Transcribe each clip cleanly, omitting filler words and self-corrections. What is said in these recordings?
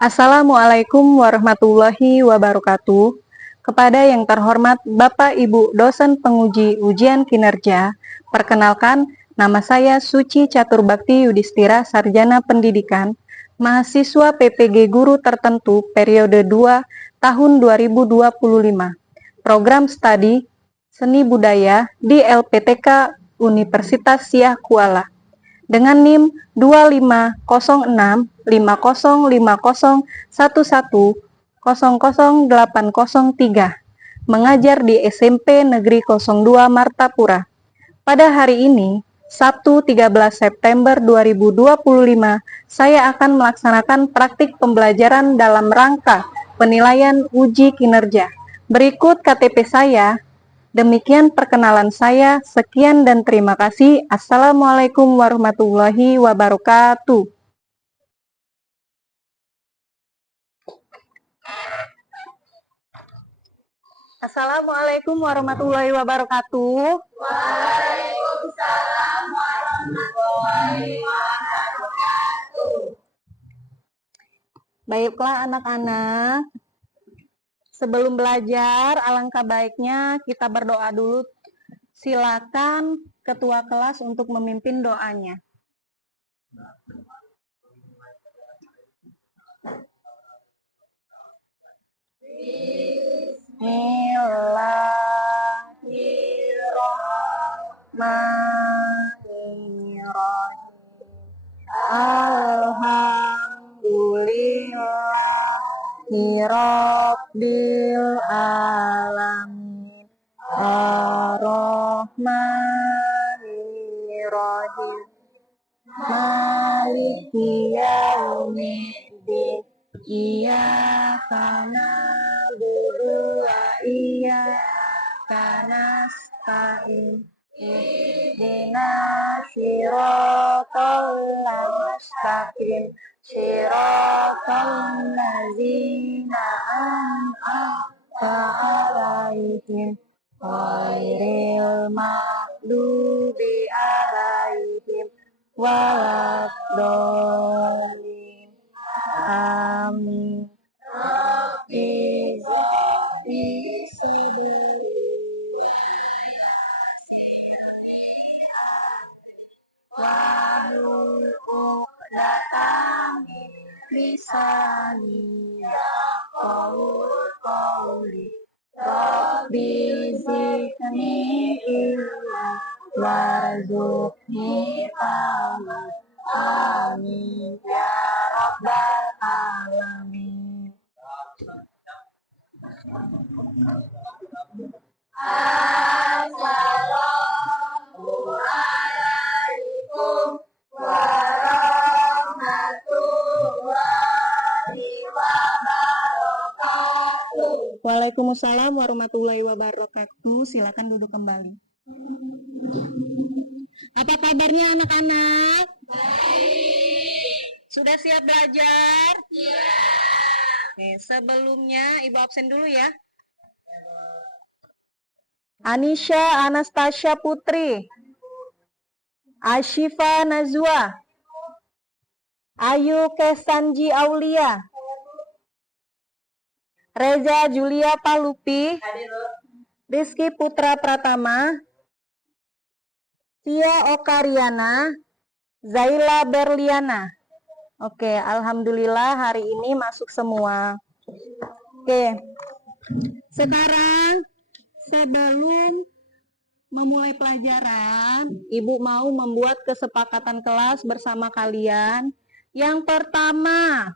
Assalamualaikum warahmatullahi wabarakatuh. Kepada yang terhormat Bapak Ibu dosen penguji ujian kinerja, perkenalkan nama saya Suci Caturbakti Yudhistira, Sarjana Pendidikan, mahasiswa PPG Guru Tertentu periode 2 tahun 2025. Program studi Seni Budaya di LPTK Universitas Siah Kuala dengan NIM 2506505011008003, mengajar di SMP Negeri 02 Martapura. Pada hari ini, Sabtu 13 September 2025, saya akan melaksanakan praktik pembelajaran dalam rangka penilaian uji kinerja. Berikut KTP saya. Demikian perkenalan saya. Sekian dan terima kasih. Assalamualaikum warahmatullahi wabarakatuh. Assalamualaikum warahmatullahi wabarakatuh. Waalaikumsalam warahmatullahi wabarakatuh. Baiklah anak-anak, sebelum belajar, alangkah baiknya kita berdoa dulu. Silakan ketua kelas untuk memimpin doanya. Bismillahirrahmanirrahim. Alhamdulillahi Rabbil alamin. Ar-Rahmanir-Rahim. Maliki yaumiddin. Iyyaka na'budu wa iyyaka nasta'in. Ihdinas siratal mustaqim. Siratal ladzina an'amta 'alaihim ghairil maghdubi 'alaihim waladdallin. Amin. Rabbi zidni sadri wahlul 'uqdatam min lisani yafqahu qawli. Rabbi zidni ilma warzuqni fahma. Amin ya rabbal alamin. Assalamualaikum warahmatullahi wabarakatuh. Waalaikumsalam warahmatullahi wabarakatuh. Silakan duduk kembali. Apa kabarnya anak-anak? Baik. Sudah siap belajar? Siap. Oke, sebelumnya Ibu absen dulu ya. Anisha Anastasia Putri, Ashifa Nazwa, Ayu Kesanji Aulia, Reza Julia Palupi, Rizky Putra Pratama, Tia Okariana, Zaila Berliana. Oke, alhamdulillah hari ini masuk semua. Oke, sekarang sebelum memulai pelajaran, Ibu mau membuat kesepakatan kelas bersama kalian. Yang pertama,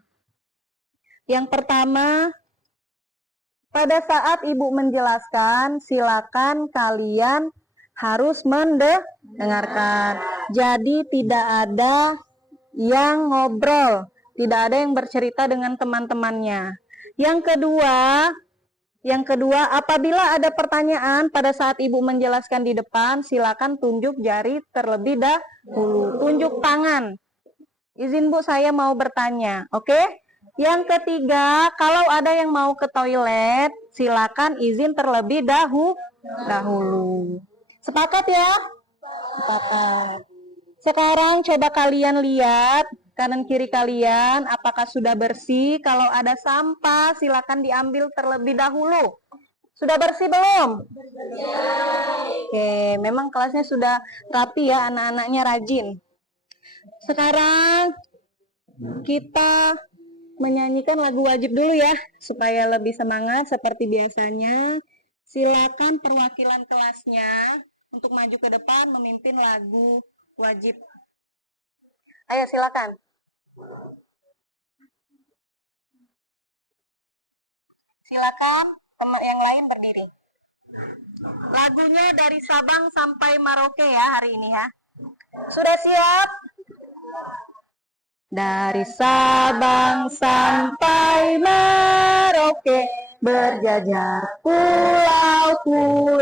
pada saat Ibu menjelaskan, silakan kalian harus mendengarkan. Jadi tidak ada yang ngobrol, tidak ada yang bercerita dengan teman-temannya. Yang kedua, apabila ada pertanyaan pada saat Ibu menjelaskan di depan, silakan tunjuk jari terlebih dahulu, tunjuk tangan. Izin Bu, saya mau bertanya, oke? Yang ketiga, kalau ada yang mau ke toilet, silakan izin terlebih dahulu. Sepakat ya? Sepakat. Sekarang coba kalian lihat kanan kiri kalian, apakah sudah bersih? Kalau ada sampah, silakan diambil terlebih dahulu. Sudah bersih belum? Oke, memang kelasnya sudah rapi ya, anak-anaknya rajin. Sekarang kita menyanyikan lagu wajib dulu ya, supaya lebih semangat seperti biasanya. Silakan perwakilan kelasnya untuk maju ke depan memimpin lagu wajib. Ayo silakan. Silakan teman yang lain berdiri. Lagunya dari Sabang sampai Merauke ya hari ini ya. Sudah siap? Dari Sabang sampai Merauke berjajar pulau-pulau,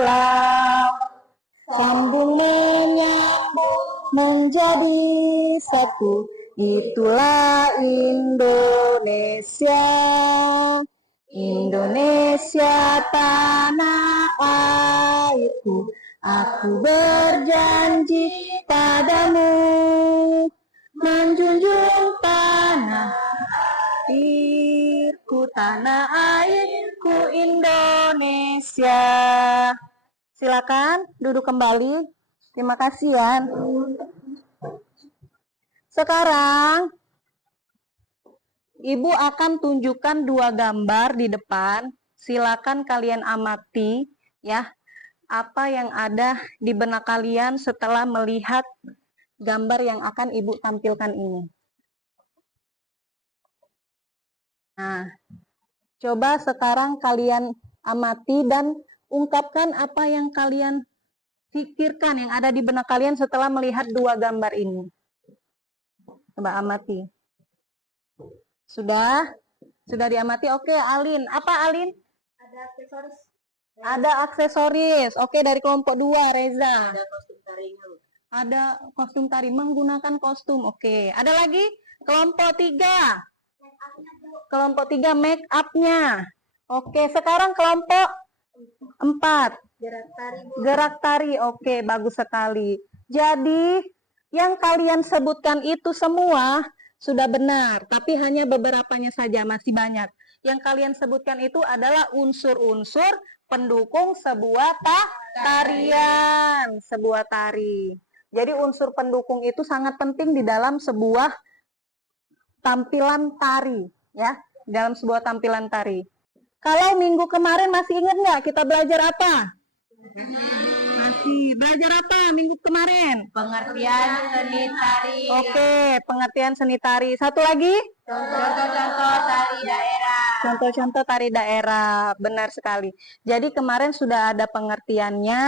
sambung menyambung menjadi satu, itulah Indonesia. Indonesia tanah airku, aku berjanji padamu, menjunjung tanah airku, tanah airku Indonesia. Silakan duduk kembali. Terima kasih ya. Sekarang Ibu akan tunjukkan 2 gambar di depan. Silakan kalian amati ya, apa yang ada di benak kalian setelah melihat gambar yang akan Ibu tampilkan ini. Nah, coba sekarang kalian amati dan ungkapkan apa yang kalian pikirkan yang ada di benak kalian setelah melihat 2 gambar ini. Coba amati. Sudah? Sudah diamati? Oke, Alin. Apa Alin? Ada aksesoris. Ada aksesoris. Oke, dari kelompok 2, Reza. Ada kostum tarinya. Ada kostum tari, menggunakan kostum. Oke, ada lagi? Kelompok 3. Kelompok 3, make up-nya. Oke, sekarang kelompok 4. Gerak tari. Gerak tari. Oke, bagus sekali. Jadi, yang kalian sebutkan itu semua sudah benar, tapi hanya beberapanya saja, masih banyak. Yang kalian sebutkan itu adalah unsur-unsur pendukung sebuah tarian, sebuah tari. Jadi unsur pendukung itu sangat penting di dalam sebuah tampilan tari, ya, dalam sebuah tampilan tari. Kalau minggu kemarin masih ingat nggak kita belajar apa? Masih. Belajar apa minggu kemarin? Pengertian seni tari. Oke, pengertian seni tari. Satu lagi? Contoh-contoh tari daerah. Contoh-contoh tari daerah. Benar sekali. Jadi kemarin sudah ada pengertiannya,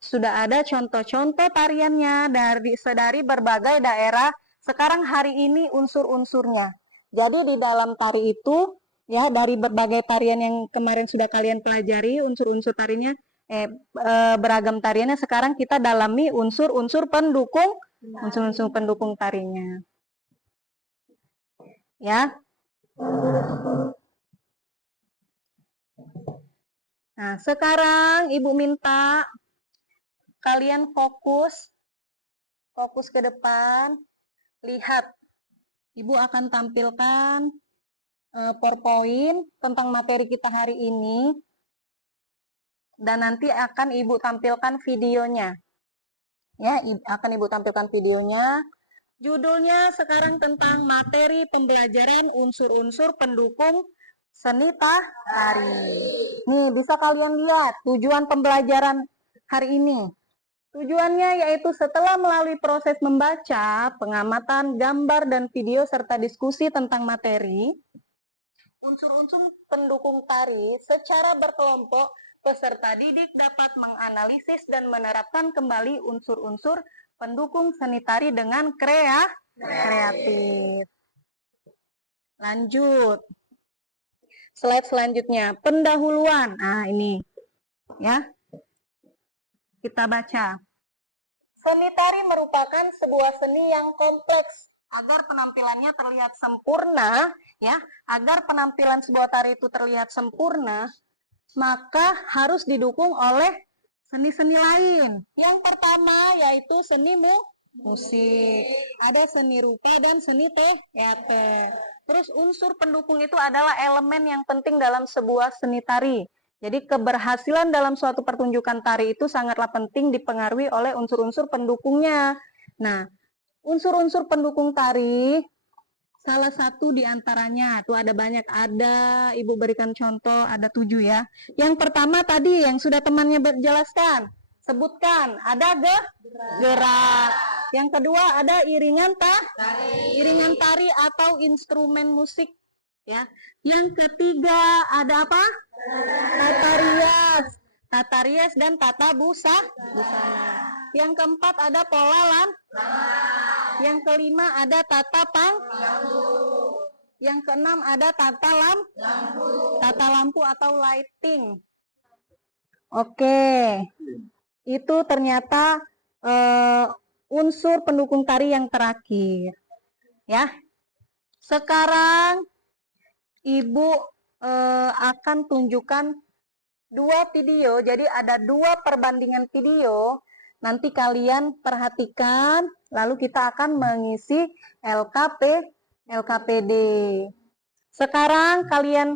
sudah ada contoh-contoh tariannya dari berbagai daerah. Sekarang hari ini unsur-unsurnya. Jadi di dalam tari itu, ya, dari berbagai tarian yang kemarin sudah kalian pelajari, unsur-unsur tarinya, beragam tariannya, sekarang kita dalami unsur-unsur pendukung tarinya. Ya. Nah, sekarang Ibu minta kalian fokus ke depan. Lihat, Ibu akan tampilkan PowerPoint tentang materi kita hari ini. Dan nanti akan Ibu tampilkan videonya. Ya, akan Ibu tampilkan videonya. Judulnya sekarang tentang materi pembelajaran unsur-unsur pendukung seni tari. Nih, bisa kalian lihat tujuan pembelajaran hari ini. Tujuannya yaitu setelah melalui proses membaca, pengamatan, gambar, dan video, serta diskusi tentang materi, unsur-unsur pendukung tari secara berkelompok, peserta didik dapat menganalisis dan menerapkan kembali unsur-unsur pendukung seni tari dengan kreatif. Lanjut. Slide selanjutnya, pendahuluan. Nah, ini. Ya. Kita baca. Seni tari merupakan sebuah seni yang kompleks. Agar penampilannya terlihat sempurna, ya, agar penampilan sebuah tari itu terlihat sempurna, maka harus didukung oleh seni-seni lain. Yang pertama yaitu seni musik. Ada seni rupa dan seni teater. Terus unsur pendukung itu adalah elemen yang penting dalam sebuah seni tari. Jadi keberhasilan dalam suatu pertunjukan tari itu sangatlah penting dipengaruhi oleh unsur-unsur pendukungnya. Nah, unsur-unsur pendukung tari, salah satu diantaranya, tuh ada banyak, ada, Ibu berikan contoh, ada 7 ya. Yang pertama tadi yang sudah temannya jelaskan, sebutkan, ada gerak. Yang kedua ada iringan iringan tari atau instrumen musik. Ya. Yang ketiga ada apa? Tata rias. Tata rias dan tata busana. Yang keempat ada pola Yang kelima ada tata Yang keenam ada tata lampu atau lighting. Oke. Itu ternyata unsur pendukung tari yang terakhir. Ya. Sekarang Ibu akan tunjukkan 2 video. Jadi ada 2 perbandingan video. Nanti kalian perhatikan, lalu kita akan mengisi LKPD. Sekarang kalian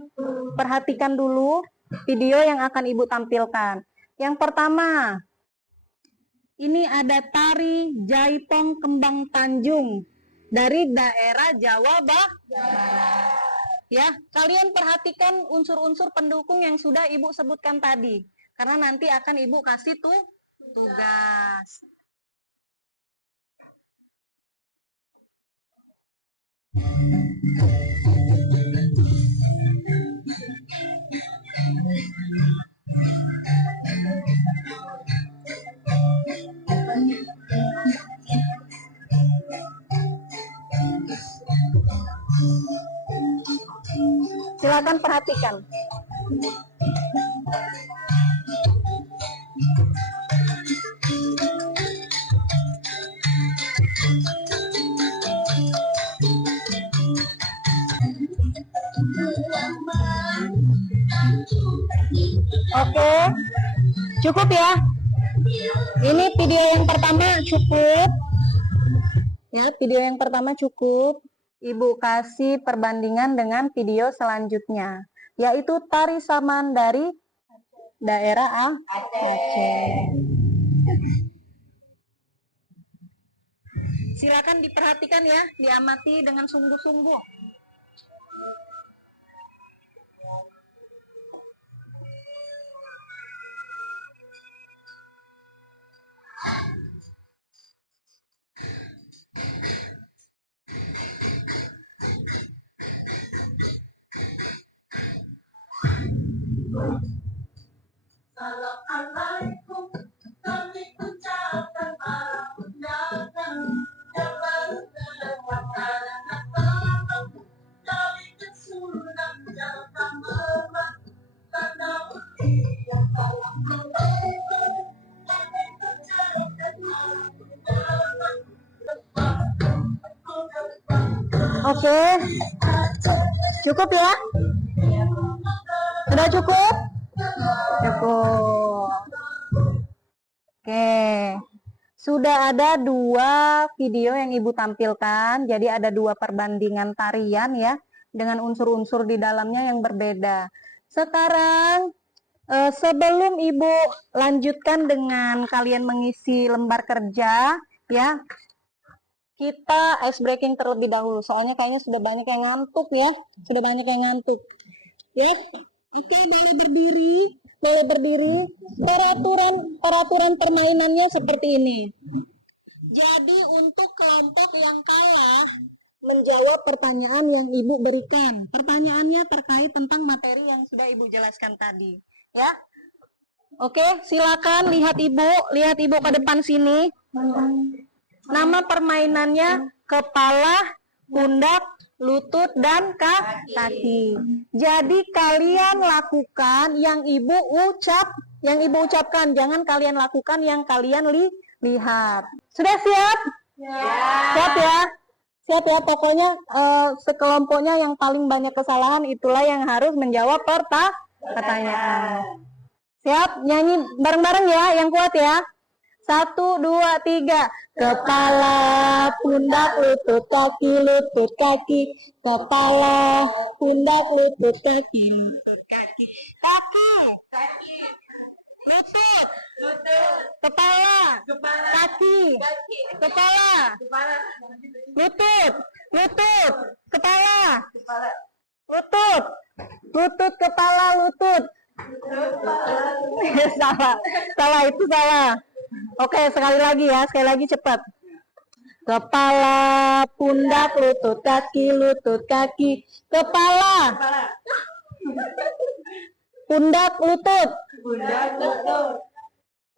perhatikan dulu video yang akan Ibu tampilkan. Yang pertama, ini ada tari Jaipong Kembang Tanjung dari daerah Jawa Barat. Ya, kalian perhatikan unsur-unsur pendukung yang sudah Ibu sebutkan tadi. Karena nanti akan Ibu kasih tugas. Silakan perhatikan. Oke, cukup ya. Ini video yang pertama cukup. Ya, video yang pertama cukup. Ibu kasih perbandingan dengan video selanjutnya, yaitu tari saman dari daerah Aceh. Silakan diperhatikan ya, diamati dengan sungguh-sungguh. Assalamualaikum, kami ucapkan para undangan yang baru terlewat karena tolong kami kesulitan jangan memak karena bukti yang dalam menentukan kami ucapkan para undangan. Oke, cukup ya? Sudah cukup? Cukup. Oke, sudah ada 2 video yang Ibu tampilkan. Jadi ada 2 perbandingan tarian ya, dengan unsur-unsur di dalamnya yang berbeda. Sekarang sebelum Ibu lanjutkan dengan kalian mengisi lembar kerja ya, kita ice breaking terlebih dahulu. Soalnya kayaknya sudah banyak yang ngantuk ya. Sudah banyak yang ngantuk. Ya. Oke, boleh berdiri. Boleh berdiri. Peraturan permainannya seperti ini. Jadi untuk kelompok yang kalah menjawab pertanyaan yang Ibu berikan. Pertanyaannya terkait tentang materi yang sudah Ibu jelaskan tadi. Ya. Oke, silakan lihat Ibu ke depan sini. Nama permainannya kepala, pundak, lutut, dan kaki. Jadi kalian lakukan yang Ibu ucapkan. Jangan kalian lakukan yang kalian lihat. Sudah siap? Ya. Siap ya? Siap ya, pokoknya sekelompoknya yang paling banyak kesalahan itulah yang harus menjawab pertanyaan. Siap? Nyanyi bareng-bareng ya, yang kuat ya. 1, 2, 3. Kepala, pundak, lutut, kaki, lutut, kaki. Kepala, pundak, lutut, kaki, lutut, kaki. Kaki, lutut, kepala, kaki, kepala, lutut, kepala, lutut, kepala, lutut. salah itu salah. Oke, sekali lagi cepat. Kepala, pundak, lutut, kaki, kepala, pundak, lutut.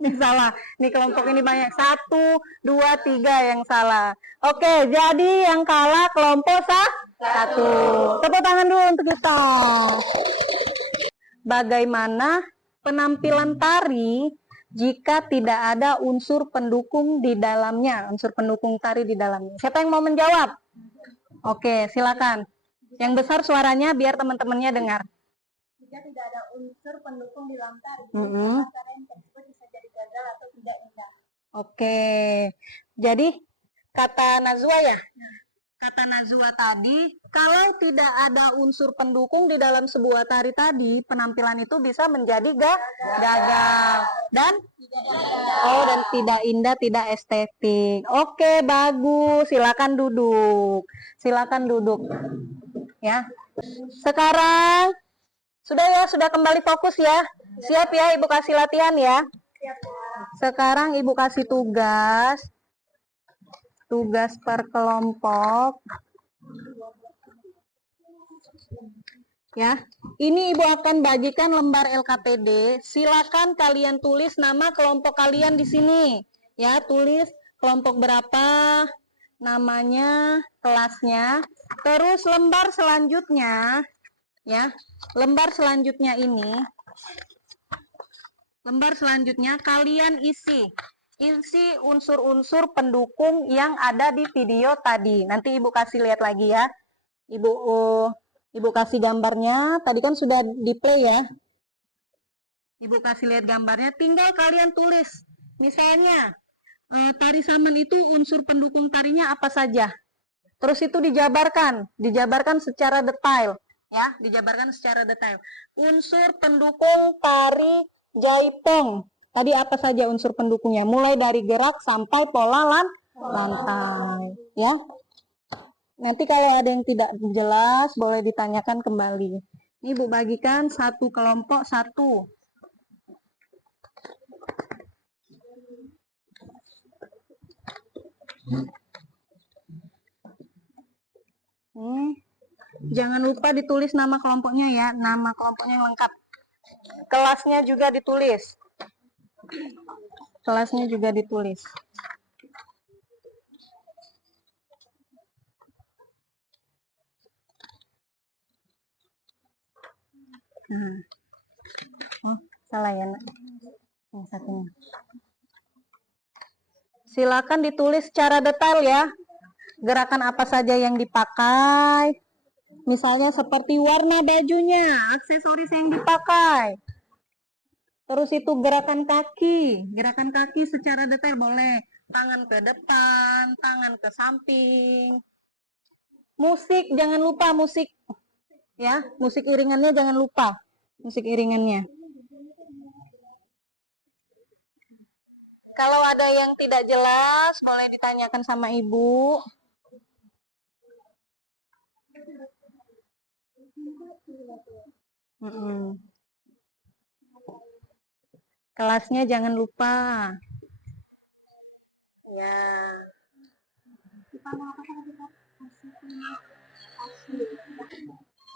Ini salah. Nih kelompok ini banyak. 1, 2, 3 yang salah. Oke, jadi yang kalah kelompok 1. Tepuk tangan dulu untuk kita. Bagaimana penampilan tari jika tidak ada unsur pendukung di dalamnya, unsur pendukung tari di dalamnya? Siapa yang mau menjawab? Oke, silakan. Yang besar suaranya biar teman-temannya dengar. Jika tidak ada unsur pendukung di dalam tari, Mm-mm. maka tari yang tersebut bisa jadi gagal atau tidak indah. Oke, jadi kata Nazwa ya? Kata Nazwa tadi, kalau tidak ada unsur pendukung di dalam sebuah tari tadi, penampilan itu bisa menjadi gagal. Dan tidak indah, tidak estetik. Oke, bagus. Silakan duduk. Ya. Sekarang sudah kembali fokus ya. Siap ya, Ibu kasih latihan ya. Sekarang Ibu kasih tugas per kelompok. Ya, ini Ibu akan bagikan lembar LKPD. Silakan kalian tulis nama kelompok kalian di sini. Ya, tulis kelompok berapa, namanya, kelasnya. Terus lembar selanjutnya, ya, lembar selanjutnya kalian isi unsur-unsur pendukung yang ada di video tadi. Nanti Ibu kasih lihat lagi ya. Ibu kasih gambarnya, tadi kan sudah di play ya. Ibu kasih lihat gambarnya, tinggal kalian tulis. Misalnya, tari saman itu unsur pendukung tarinya apa saja. Terus itu dijabarkan secara detail. Ya, dijabarkan secara detail. Unsur pendukung tari jaipong. Tadi apa saja unsur pendukungnya? Mulai dari gerak sampai pola lantai. Ya. Nanti kalau ada yang tidak jelas, boleh ditanyakan kembali. Ini Ibu bagikan satu kelompok satu. Jangan lupa ditulis nama kelompoknya ya, nama kelompoknya yang lengkap. Kelasnya juga ditulis. Oh, salah ya, Nak. Yang satunya. Silakan ditulis secara detail ya. Gerakan apa saja yang dipakai. Misalnya seperti warna bajunya, aksesoris yang dipakai. Terus itu gerakan kaki secara detail boleh. Tangan ke depan, tangan ke samping. Musik, jangan lupa musik. Ya, musik iringannya jangan lupa. Musik iringannya. Kalau ada yang tidak jelas, boleh ditanyakan sama Ibu. Kelasnya jangan lupa. Ya.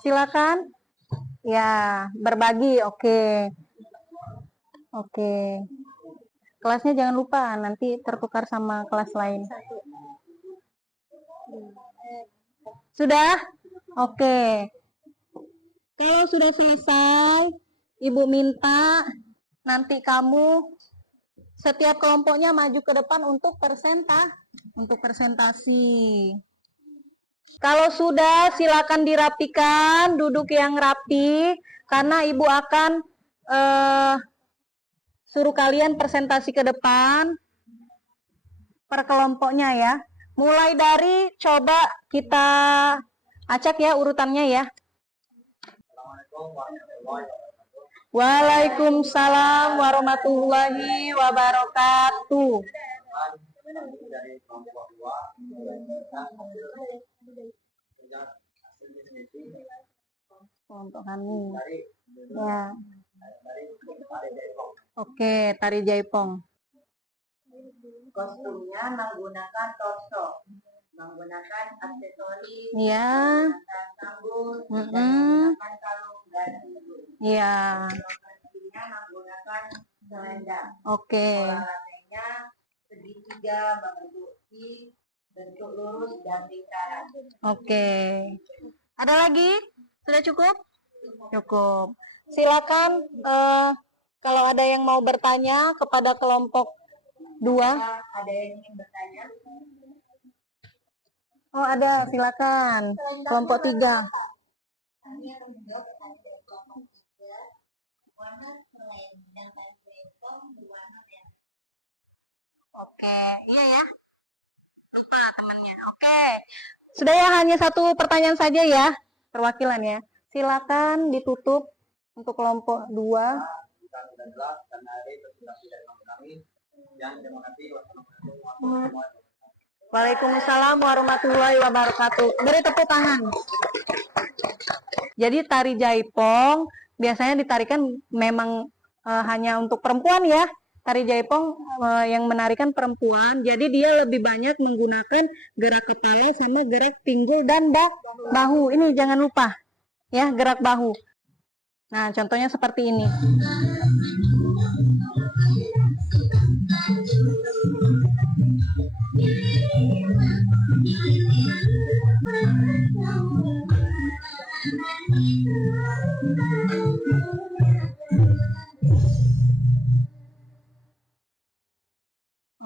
Silakan. Ya, berbagi. Oke. Kelasnya jangan lupa, nanti tertukar sama kelas lain. Sudah? Oke. Kalau sudah selesai, Ibu minta nanti kamu setiap kelompoknya maju ke depan untuk presentasi. Kalau sudah, silakan dirapikan, duduk yang rapi, karena Ibu akan suruh kalian presentasi ke depan. per kelompoknya ya. Mulai dari coba kita acak ya urutannya ya. Waalaikumsalam warahmatullahi wabarakatuh. Dari kelompok 2 menunjukkan Kelompok kami. dari Ya. Tari Jaipong. Oke, tari Jaipong. Kostumnya menggunakan torso, menggunakan aksesoris, Iya. menggunakan sambut, dan Mm-mm. menggunakan kalung dan bulu. Iya. Lokasinya menggunakan selendang. Oke. Pola lantainya segitiga membentuk I, bentuk lurus dan lingkaran. Oke. Ada lagi? Sudah cukup? Cukup. Silakan kalau ada yang mau bertanya kepada kelompok 2. Ada yang ingin bertanya? Oh, ada. Silakan. Kelompok 3. Kami akan menjawab pertanyaan dari kelompok 3. Warna selendang dan selendang berwarna merah. Oke. Iya ya. Lupa temannya. Oke. Sudah ya, hanya satu pertanyaan saja ya. Perwakilan ya. Silakan ditutup untuk kelompok 2. Kita sudah jelas karena ada presentasi dari kami. Dan terima kasih. Wassalamualaikum warahmatullahi wabarakatuh. Waalaikumsalam warahmatullahi wabarakatuh. Beri tepuk tangan. Jadi tari Jaipong biasanya ditarikan memang hanya untuk perempuan ya. Tari Jaipong yang menarikan perempuan. Jadi dia lebih banyak menggunakan gerak kepala sama gerak pinggul dan bahu. Ini jangan lupa ya, gerak bahu. Nah, contohnya seperti ini.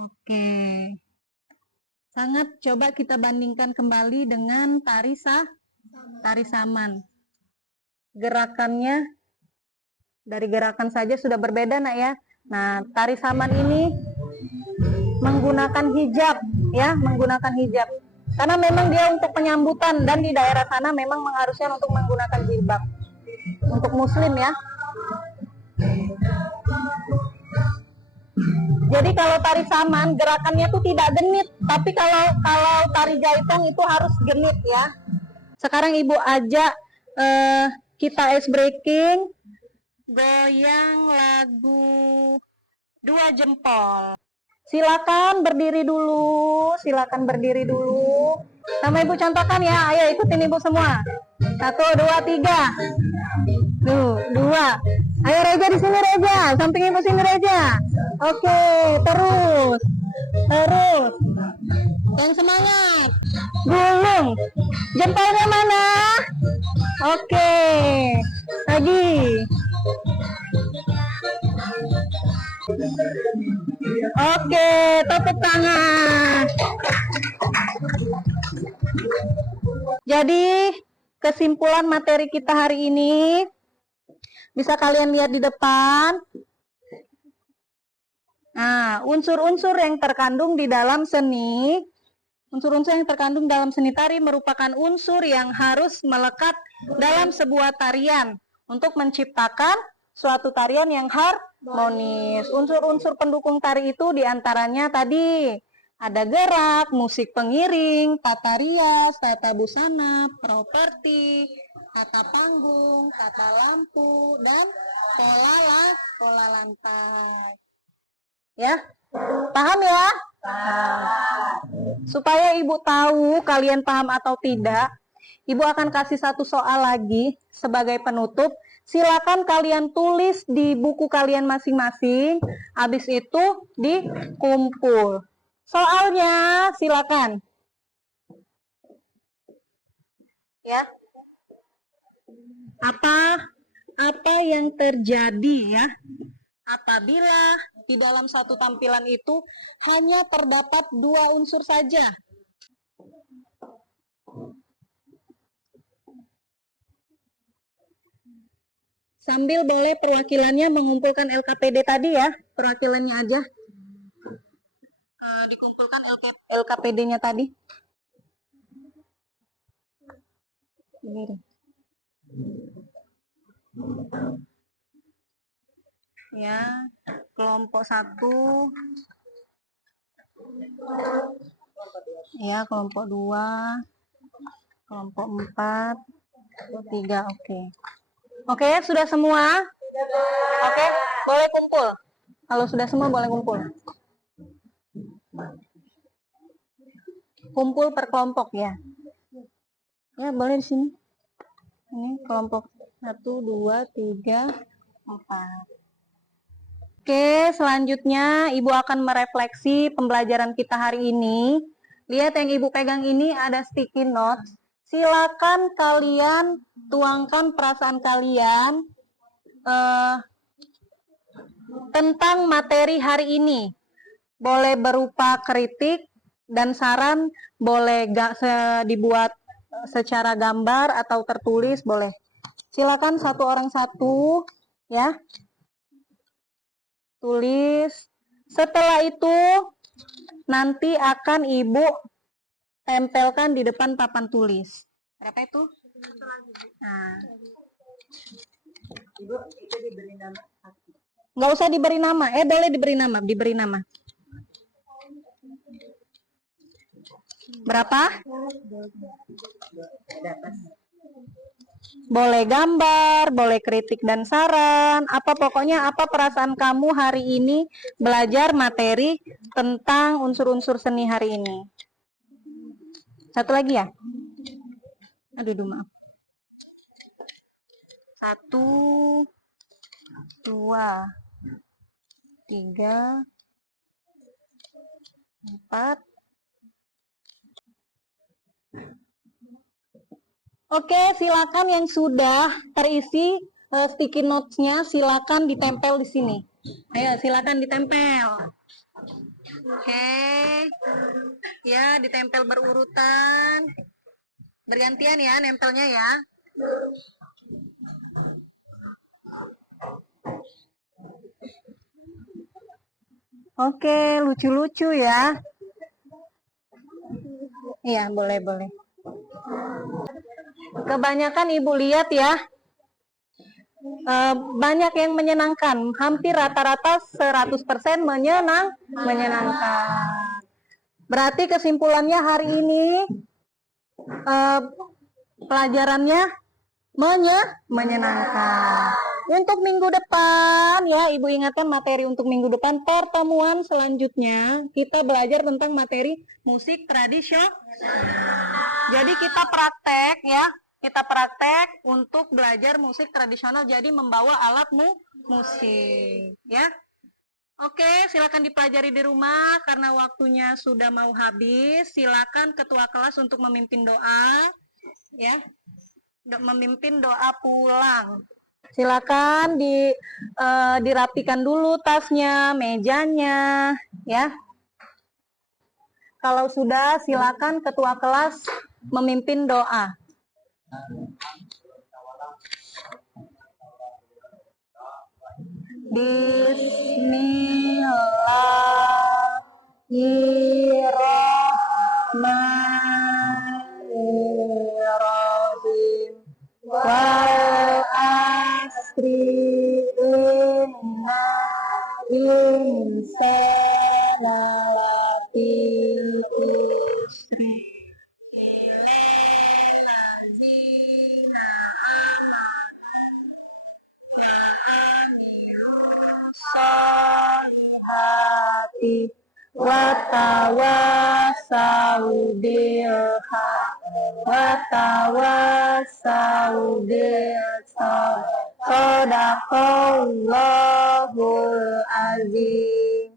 Oke. Sangat coba kita bandingkan kembali dengan tari saman. Gerakannya dari gerakan saja sudah berbeda nak ya. Nah, tari saman ini menggunakan hijab ya, menggunakan hijab. Karena memang dia untuk penyambutan dan di daerah sana memang mengharuskan untuk menggunakan jilbab. Untuk muslim ya. Jadi kalau tari saman gerakannya itu tidak genit, tapi kalau tari Jaipong itu harus genit ya. Sekarang Ibu ajak kita ice breaking, goyang lagu 2 jempol. Silakan berdiri dulu, silakan berdiri dulu. Sama Ibu contohkan ya, ayo ikutin Ibu semua. 1, 2, 3. Tuh, 2. Ayo Reja di sini Reja, samping Ibu sini Reja. Oke, terus. Yang semangat. Gulung. Jempolnya mana? Oke. Lagi. Oke, tepuk tangan. Jadi, kesimpulan materi kita hari ini bisa kalian lihat di depan. Nah, unsur-unsur yang terkandung di dalam seni, unsur-unsur yang terkandung dalam seni tari merupakan unsur yang harus melekat dalam sebuah tarian untuk menciptakan suatu tarian yang harmonis. Unsur-unsur pendukung tari itu diantaranya tadi ada gerak, musik pengiring, tata rias, tata busana, properti, tata panggung, tata lampu, dan pola lantai. Ya, paham ya? Paham. Supaya Ibu tahu kalian paham atau tidak, Ibu akan kasih satu soal lagi sebagai penutup. Silakan kalian tulis di buku kalian masing-masing, habis itu dikumpul. Soalnya silakan. Ya. Apa yang terjadi ya apabila di dalam satu tampilan itu hanya terdapat 2 unsur saja? Sambil boleh perwakilannya mengumpulkan LKPD tadi ya, perwakilannya aja. dikumpulkan LKPD-nya tadi. Ini deh. Ya, kelompok 1. Ya, kelompok 2. Kelompok 4. 3, oke. Oke, sudah semua? Oke, boleh kumpul. Kalau sudah semua boleh kumpul. Kumpul per kelompok ya. Ya, boleh di sini. Ini kelompok 1, 2, 3, 4. Oke, selanjutnya Ibu akan merefleksi pembelajaran kita hari ini. Lihat yang Ibu pegang ini ada sticky notes. Silakan kalian tuangkan perasaan kalian tentang materi hari ini. Boleh berupa kritik dan saran, boleh dibuat secara gambar atau tertulis, boleh. Silakan satu orang satu, ya. Tulis. Setelah itu nanti akan Ibu tempelkan di depan papan tulis. Berapa itu? Nah. Ibu, itu diberi nama. Nggak usah diberi nama. Boleh diberi nama. Diberi nama. Berapa? Boleh gambar, boleh kritik dan saran. Pokoknya apa perasaan kamu hari ini belajar materi tentang unsur-unsur seni hari ini. Satu lagi ya? Aduh, maaf. 1, 2, 3, 4. Oke, silakan yang sudah terisi sticky notes-nya silakan ditempel di sini. Ayo, silakan ditempel. Oke. Ya, ditempel berurutan. Bergantian ya nempelnya ya. Oke, lucu-lucu ya. Iya, boleh. Kebanyakan Ibu lihat ya, banyak yang menyenangkan. Hampir rata-rata 100% menyenangkan. Berarti kesimpulannya hari ini pelajarannya menyenangkan. Untuk minggu depan ya, Ibu ingatkan materi untuk minggu depan. Pertemuan selanjutnya kita belajar tentang materi musik tradisional. Jadi kita praktek ya. Kita praktek untuk belajar musik tradisional, jadi membawa alat musik ya. Oke, silakan dipelajari di rumah karena waktunya sudah mau habis. Silakan ketua kelas untuk memimpin doa ya. Memimpin doa pulang. Silakan dirapikan dulu tasnya, mejanya ya. Kalau sudah, silakan ketua kelas memimpin doa. Bismillahirrahmanirrahim. Wal asri inna insana lafil usri illallazina amanu wa amilus solihati wa tawasau bil haq wa tawasau bil sabr. Shadaqallahul azim.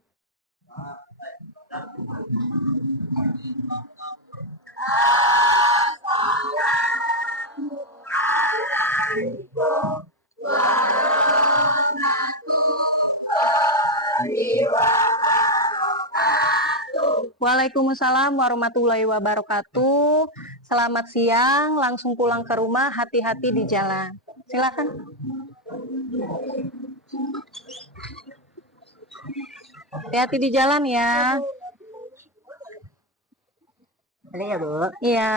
Waalaikumsalam warahmatullahi wabarakatuh. Selamat siang, langsung pulang ke rumah, hati-hati di jalan. Silakan. Hati-hati di jalan ya. Ini ya Bu. Iya.